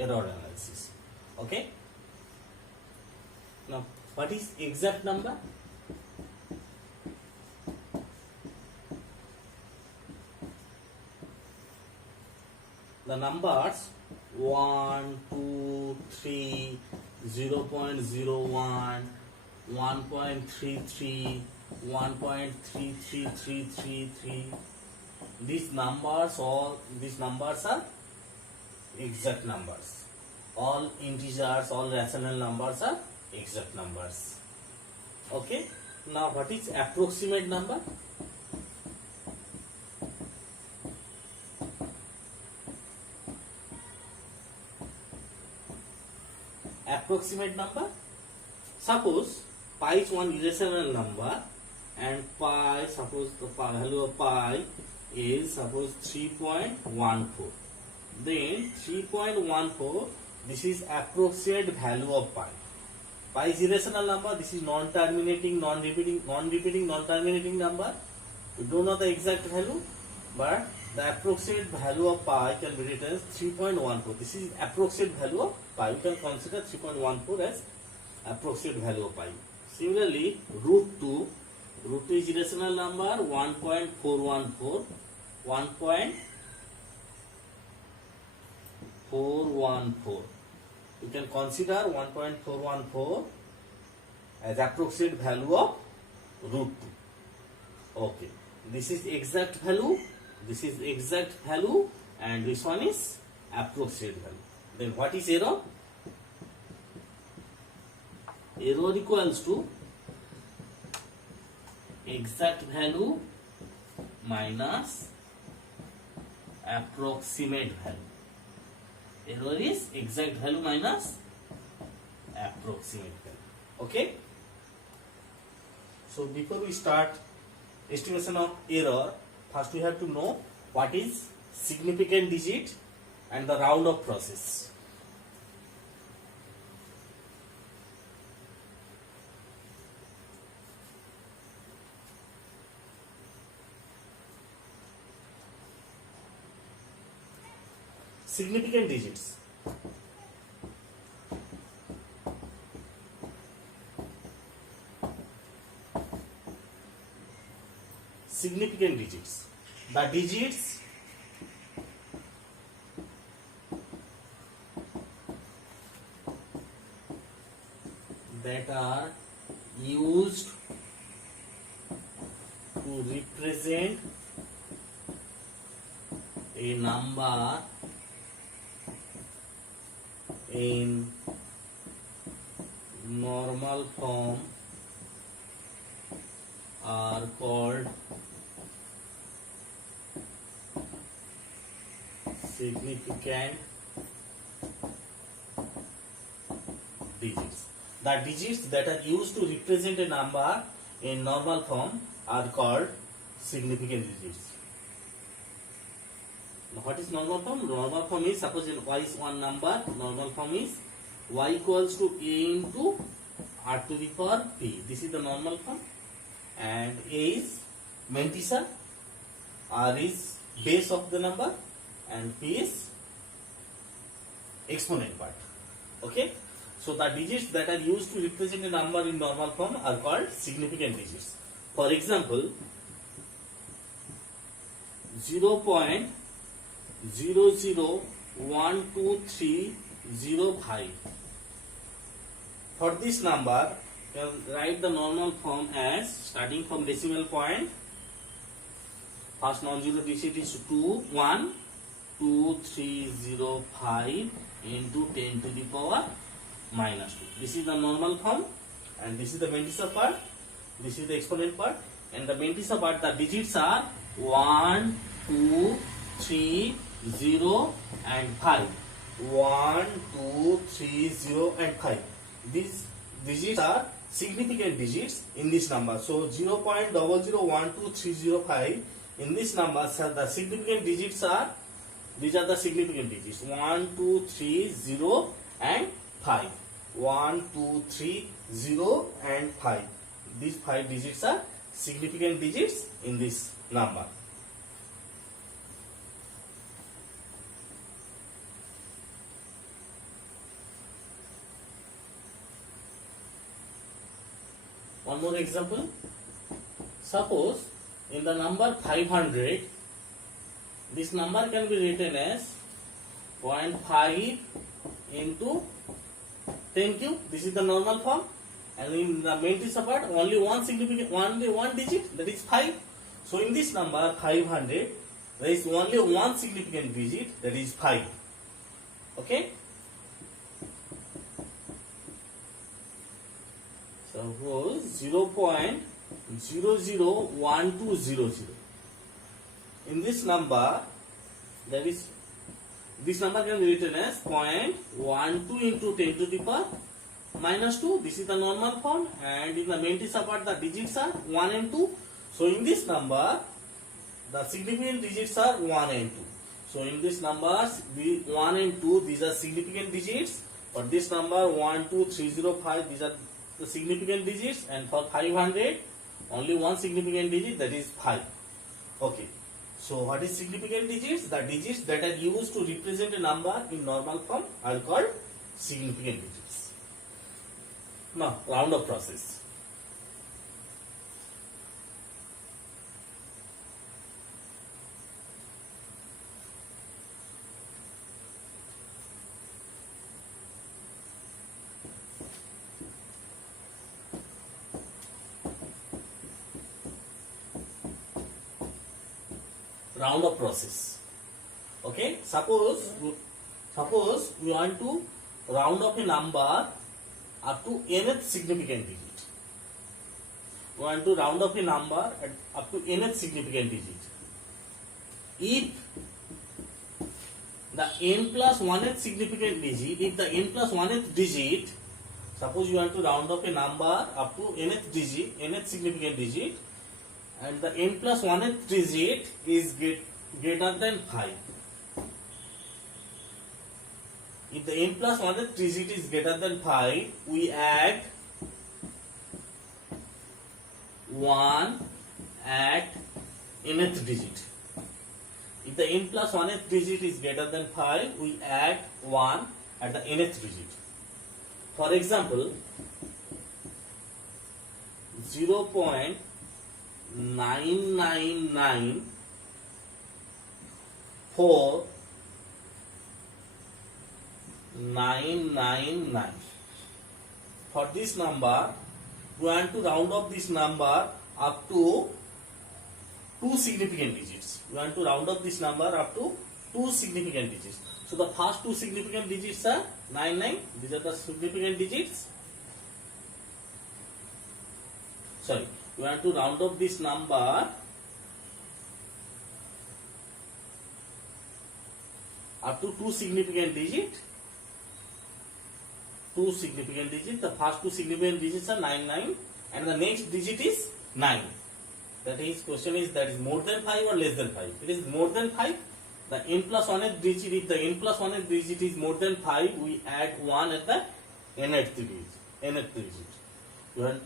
error analysis. Okay. Now, what is exact number? The numbers 1, 2, 3, 0.01, 1.33, 1.33333. These numbers are exact numbers. All integers, all rational numbers are exact numbers. Okay. Now, what is approximate number? Approximate number. Suppose pi is one irrational number, and pi, suppose the value of pi is suppose 3.14. Then 3.14, this is approximate value of pi. Pi is irrational number. This is non-terminating, non-repeating, non-terminating number. We don't know the exact value, but the approximate value of pi can be written as 3.14. This is approximate value of pi. We can consider 3.14 as approximate value of pi. Similarly, root 2 is irrational number 1.414. 1.414. You can consider 1.414 as approximate value of root 2. Okay. This is exact value. This is exact value, and this one is approximate value. Then what is error? Error equals to exact value minus approximate value. Error is exact value minus approximate value. Okay. So before we start estimation of error, first we have to know what is significant digit and the round off process. Significant digits. Significant digits. The digits that are used to represent a number in normal form are called significant digits. The digits that are used to represent a number in normal form are called significant digits. Now, what is normal form? Normal form is, suppose y is one number, normal form is y equals to a into r to the power p. This is the normal form, and a is mantissa, r is base of the number, and p is exponent part. Okay. So the digits that are used to represent a number in normal form are called significant digits. For example, 0.00123305. For this number, you can write the normal form as, starting from decimal point, first non-zero digit is 2, 1, 2305 into 10 to the power minus 2. This is the normal form, and this is the mantissa part, this is the exponent part, and the mantissa part, the digits are 1, 2, 3, 0 and 5. 1, 2, 3, 0 and 5. These digits are significant digits in this number. So 0.00123305 in this number, the significant digits are, these are the significant digits, 1, 2, 3, 0 and 5. 1, 2, 3, 0 and 5. These 5 digits are significant digits in this number. One more example. Suppose in the number 500, this number can be written as 0.5 into 10 cube. This is the normal form. And in the Mantis part, only one digit, that is 5. So in this number 500, there is only one significant digit, that is 5. Okay? Suppose 0.001200. In this number, this number can be written as 0.12 into 10 to the power minus 2. This is the normal form, and in the Mantis part the digits are 1 and 2. So in this number the significant digits are 1 and 2. So in this numbers, 1 and 2, these are significant digits. For this number 12305, these are the significant digits, and for 500 only one significant digit, that is 5. Okay. So what is significant digits? The digits that are used to represent a number in normal form are called significant digits. Now round up process. Round up process. Okay, suppose we want to round up a number up to nth significant digit. We want to round up a number up to nth significant digit. If the n plus 1th significant digit, if the n plus 1th digit, suppose you want to round up a number up to nth significant digit, and the n plus 1th digit is greater than 5. If the n plus 1th digit is greater than 5, we add 1 at nth digit. If the n plus 1th digit is greater than 5, we add 1 at the nth digit. For example, 0.999499. For this number, we want to round up this number up to 2 significant digits. We want to round up this number up to 2 significant digits. So the first 2 significant digits are 99. These are the significant digits. Sorry, we want to round up this number up to 2 significant digits. 2 significant digits. The first 2 significant digits are 99, and the next digit is 9. That is, question is, that is more than 5 or less than 5? It is more than 5. The n plus 1th digit, if the n plus 1th digit is more than 5, we add 1 at the nth digit. You have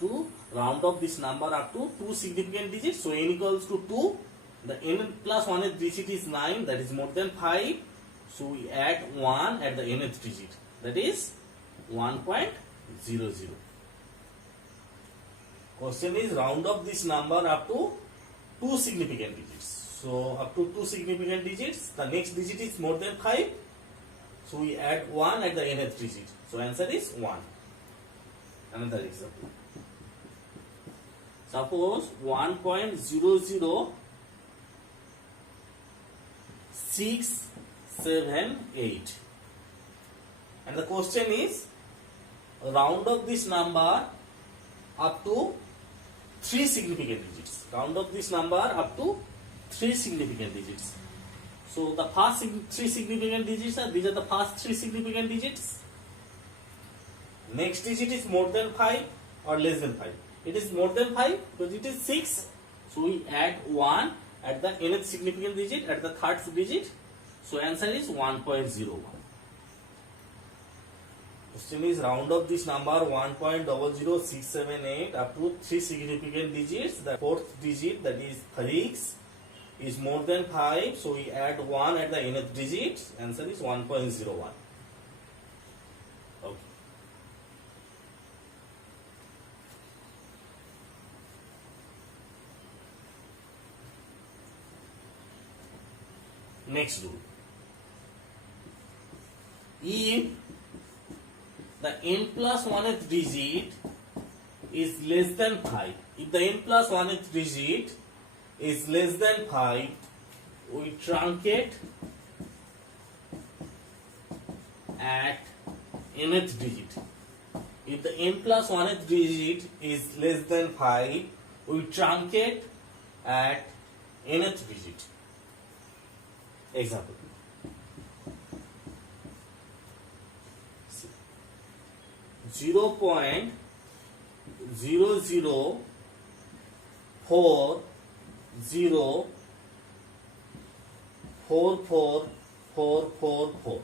to round up this number up to 2 significant digits. So n equals to 2. The n plus 1th digit is 9, that is more than 5. So we add 1 at the nth digit, that is 1.00. Question is, round up this number up to 2 significant digits. So up to 2 significant digits, the next digit is more than 5. So we add 1 at the nth digit. So answer is 1. Another example. Suppose 1.00678. And the question is, round up this number up to 3 significant digits. Round up this number up to 3 significant digits. So the first 3 significant digits are, these are the first 3 significant digits. Next digit is more than 5 or less than 5. It is more than 5 because it is 6. So we add 1 at the nth significant digit, at the third digit. So answer is 1.01. Question is, round up this number 1.00678 up to 3 significant digits. The fourth digit, that is 6, is more than 5. So we add 1 at the nth digit. Answer is 1.01. Okay. Next rule. If the n plus 1th digit is less than 5, if the n plus 1th digit is less than 5, we truncate at nth digit. If the n plus 1th digit is less than 5, we truncate at nth digit. Example. 0.004044444.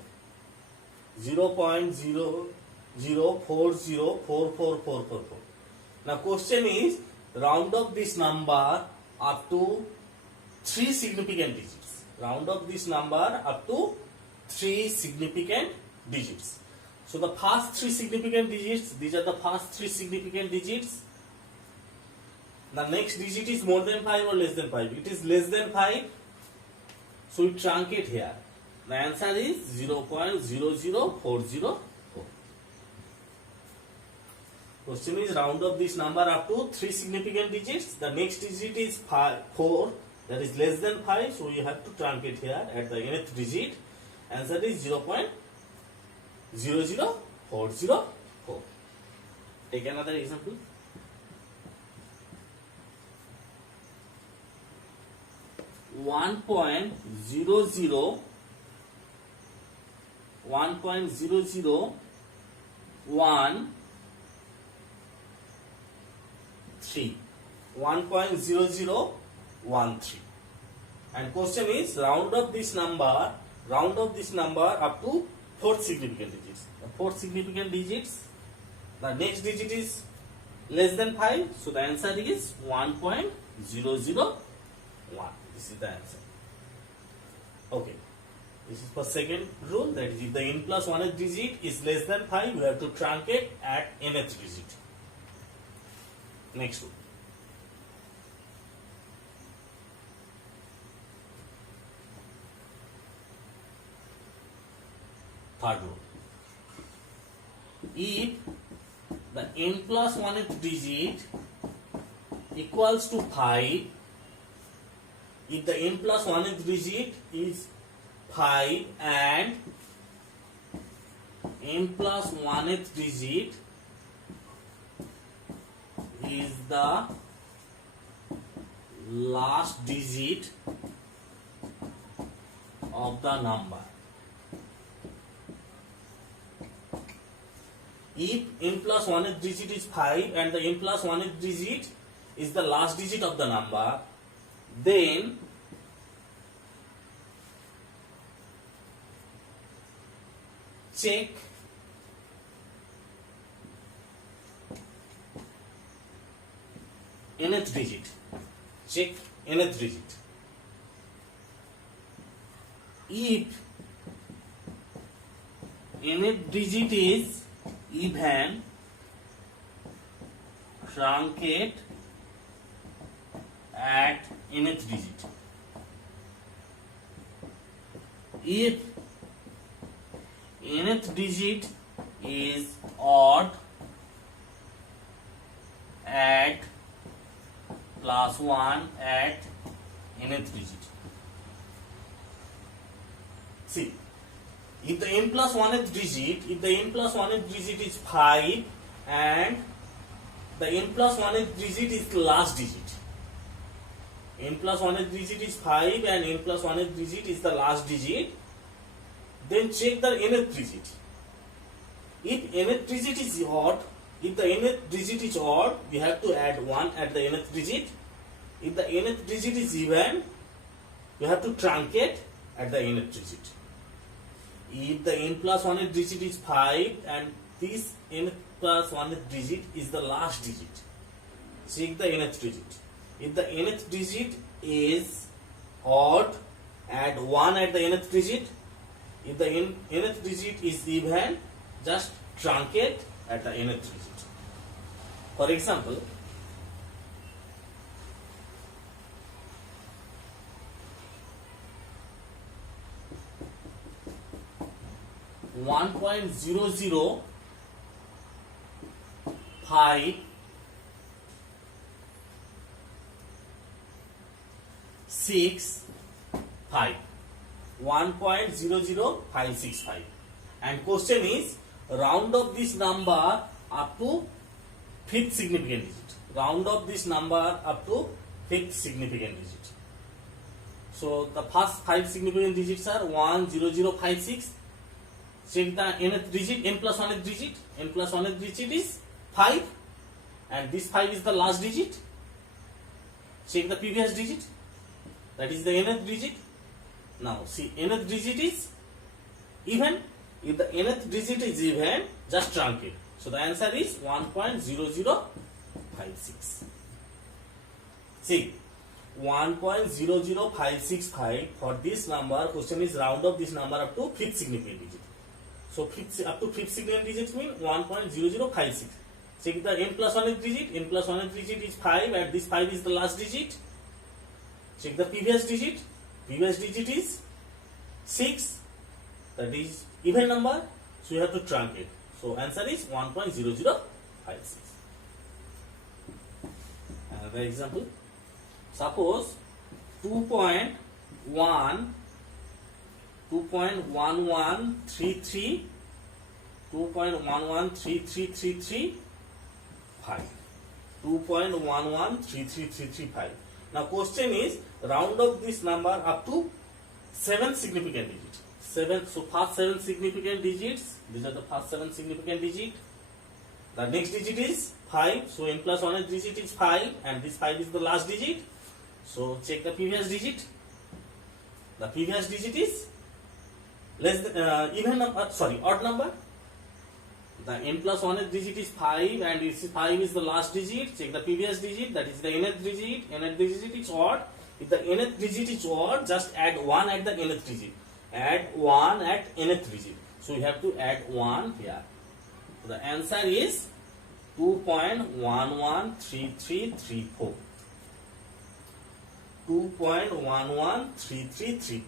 0.0040444. Now question is, round up this number up to 3 significant digits. Round up this number up to 3 significant digits. So the first 3 significant digits, these are the first 3 significant digits. The next digit is more than 5 or less than 5. It is less than 5. So we truncate here. The answer is 0.00404. Question is, round up this number up to 3 significant digits. The next digit is 4, that is less than 5. So you have to truncate here at the nth digit. Answer is 0.00404. Take another example. 1.00131 1.0013. And question is, round up this number up to 4 significant digits. The 4 significant digits, the next digit is less than 5, so the answer is 1.001. This is the answer. Okay. This is for second rule, that is, if the n plus 1th digit is less than 5, we have to truncate at nth digit. Next rule. Third rule. If the n plus 1th digit equals to 5, if the n plus 1th digit is 5 and n plus 1th digit is the last digit of the number. If n plus 1th digit is 5 and the n plus 1th digit is the last digit of the number, then check nth digit. Check nth digit. If nth digit is even, truncate at nth digit. If nth digit is odd, add plus 1 at nth digit. See, if the n plus 1th digit, is 5 and the n plus 1th digit is the last digit. N plus 1th digit is 5 and n plus 1th digit is the last digit. Then check the nth digit. If nth digit is odd, we have to add 1 at the nth digit. If the nth digit is even, we have to truncate at the nth digit. If the n plus 1th digit is 5 and this n plus 1th digit is the last digit, check the nth digit. If the nth digit is odd, add 1 at the nth digit. If the nth digit is even, just truncate at the nth digit. For example, 1.00565. 1.00565. And question is round of this number up to fifth significant digit. Round of this number up to fifth significant digit. So the first five significant digits are 10056. Check the nth digit, n plus 1th digit. N plus 1th digit is 5, and this 5 is the last digit. Check the previous digit, that is the nth digit. Now see, nth digit is even. If the nth digit is even, just trunk it. So the answer is 1.00565. See, 1.00565 for this number. Question is round up this number up to fifth significant digit. So up to fifth significant digit means 1.0056. Check the n plus 1th digit. N plus 1th digit is 5, and this 5 is the last digit. Check the previous digit. Previous digit is 6. That is even number. So you have to trunk it. So answer is 1.0056. Another example. Suppose 2.1133 2.113335. Now question is round up this number up to seventh significant digit. So first 7 significant digits. These are the first 7 significant digit. The next digit is 5. So n plus 1th digit is 5, and this 5 is the last digit. So check the previous digit. The previous digit is less than even number. Odd number. The n plus 1th digit is 5, and this 5 is the last digit. Check the previous digit, that is the nth digit. Nth digit is odd. If the nth digit is odd, just add 1 at the nth digit. Add 1 at nth digit. So you have to add 1 here. So the answer is 2.113334. 2.113334.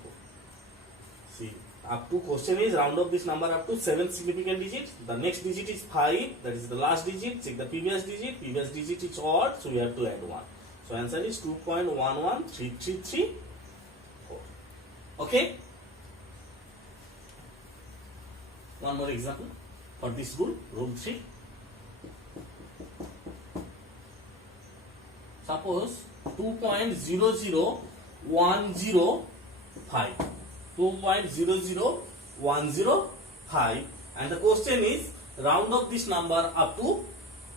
See, up to question is round up this number up to 7th significant digit. The next digit is 5, that is the last digit. Check the previous digit. Previous digit is odd, so you have to add 1. So answer is 2.113334. Okay. One more example for this rule, rule 3. Suppose 2.00105. 2.00105, and the question is round up this number up to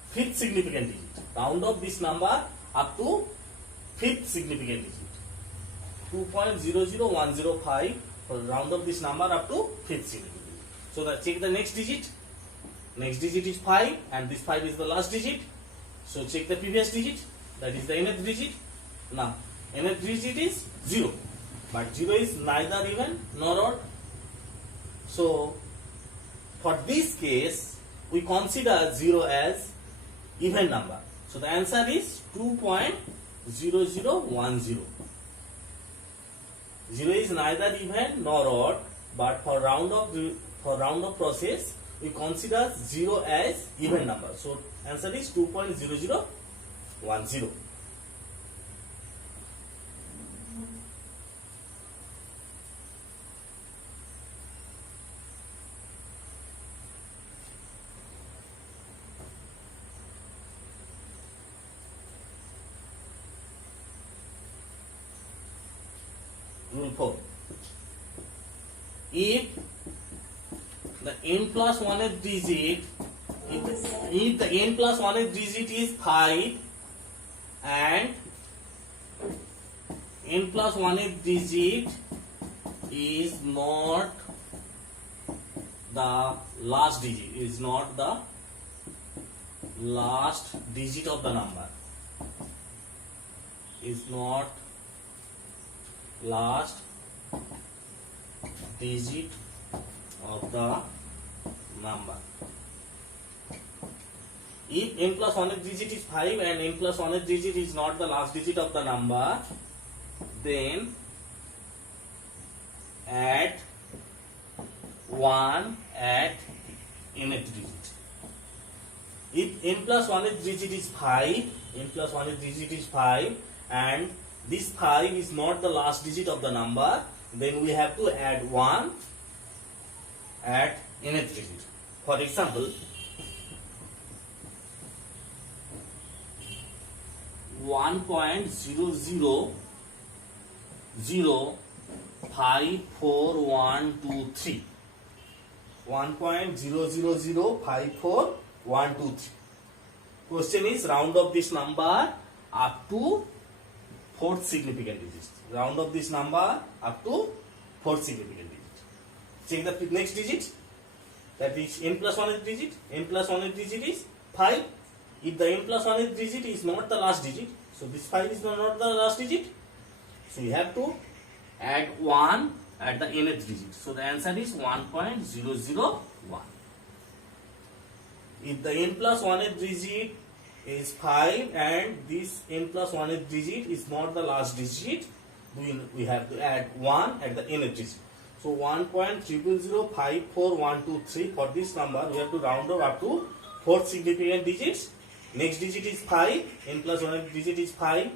fifth significant digit. Round up this number up to fifth significant digit. 2.00105, round up this number up to fifth significant digit. So check the next digit. Next digit is 5, and this 5 is the last digit. So check the previous digit, that is the nth digit. Now nth digit is 0, but 0 is neither even nor odd. So for this case, we consider 0 as even number. So the answer is 2.0010. 0 is neither even nor odd, but for round up process, we consider 0 as even number. So answer is 2.0010. Rule 4. If the n plus 1th digit, if the n plus 1th digit is 5 and n plus 1th digit is not the last digit, is not the last digit of the number, is not last digit of the number. If n plus 1th digit is 5 and n plus 1th digit is not the last digit of the number, then add 1 at nth digit. If n plus 1th digit is 5, n plus 1th digit is 5, and this 5 is not the last digit of the number, then we have to add 1 at nth digit. For example, 1.00054123. 1.00054123. Question is round up this number up to fourth significant digit. Round up this number up to fourth significant digit. Check the next digit. That is n plus 1th digit. N plus 1th digit is 5. If the n plus 1th digit is not the last digit, so this 5 is not the last digit, so you have to add 1 at the nth digit. So the answer is 1.001. If the n plus 1th digit is 5 and this n plus 1th digit is not the last digit, we have to add 1 at the nth digit. So 1.000544123, for this number we have to round up to fourth significant digits. Next digit is 5, n plus 1th digit is 5,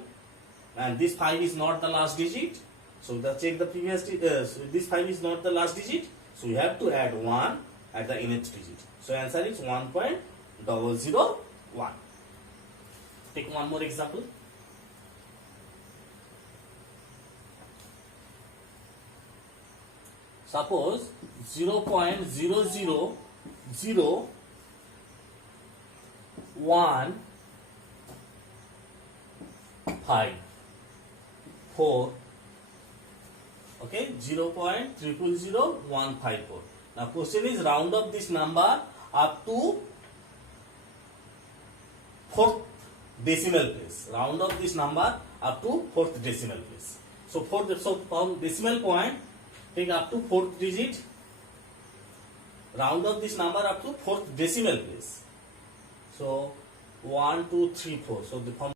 and this 5 is not the last digit. So check the previous so this 5 is not the last digit, so you have to add 1 at the nth digit. So answer is 1.001. Take one more example. Suppose 0.00015 4, okay, 0.000154. Now question is round up this number up to fourth decimal place. Round up this number up to fourth decimal place. So from decimal point, take up to fourth digit. Round up this number up to fourth decimal place. So 1, 2, 3, 4. So from